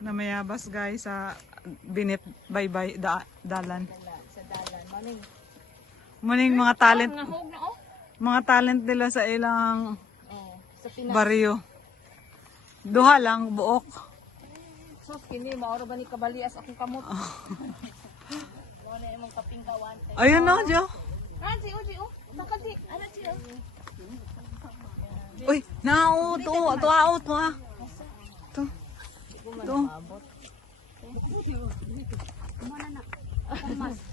na mayabas guys sa Binit Baybay Dalan. Sa dalan. Maning. Muning mga talent, Nahog na oh. mga talent nila sa ilang Sa Pinas. baryo. Duha lang buok. Sus, kini maoro ba ni kabalias akong kamot? Mo na imong kapinggawan. Ayun no, Jo. Ranji, uji oh. Nakati. Ano ti oh. Uy, naot, to out mo ah. To. To.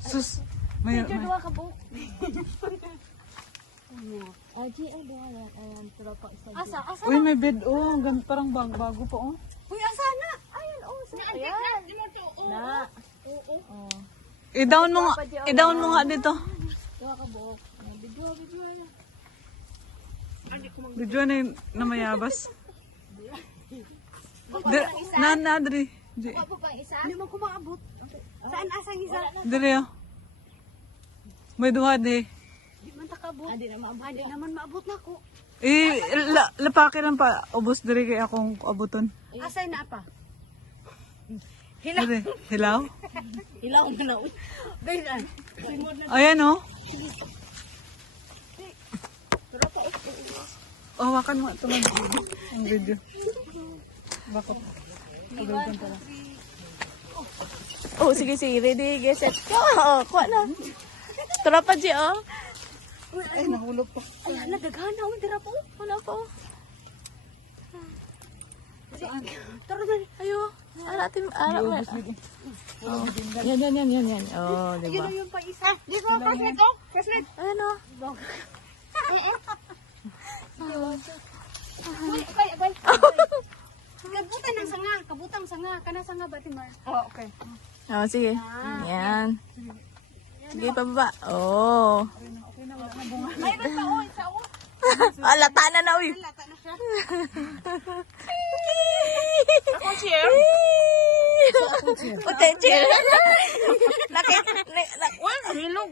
Sus. May Dua ka buok. Aji ang duha yan. Ayan, pero pa isa. Asa? Uy, may bed oh, parang bago pa oh. Uy, asa na? Ayan oh. Ayan. Na. Oo. I-down mo nga dito. Duha ka buok. Bidyo na. Video na mayabas. Nadri. Ako pang isa? Hindi mo ko maabot. Saan asang isa? Dili oh. May duha di. Di man takabot. Hindi naman maabot na ko. Lapakin lang pa. Ubos diri kay akong abuton. Asay na pa? Dili. Hilaw? Ilaw mo na. Gayaan. Ayan oh. Oh, hawakan mo ito ang video. Bakit? Pagawin pala. Oh, sige. Ready, get set. Oh, kuha na. Tara pa, G, oh. Ay, nahulog pa. Ay, nadaghan na. Dira po. Wala po. Saan? Tara na. Ayo. Aratin. Iubos nito. Yan. Oh, Yun diba? na yung pa isa. Di ko, kaslet oh. Kaslet. Ayan, oh. Ay, abay. Kabutan ng sanga. Kabutang sanga. Kana sanga ba, Timar? Oh, okay. Oh, sige. Yan. Sige, pababa. Oh. Ay, ba't pa oh. Isa oh. Lata na, uy. Lata na siya. Ako cheer. Ute, cheer. Hilog.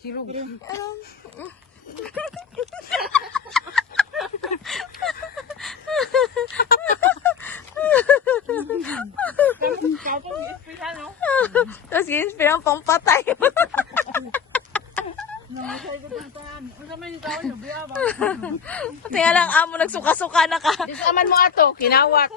Hilog. Tapos ginspire ang pampatay. Pati nga lang amo nagsuka-suka na ka. Aman mo ato, kinawat.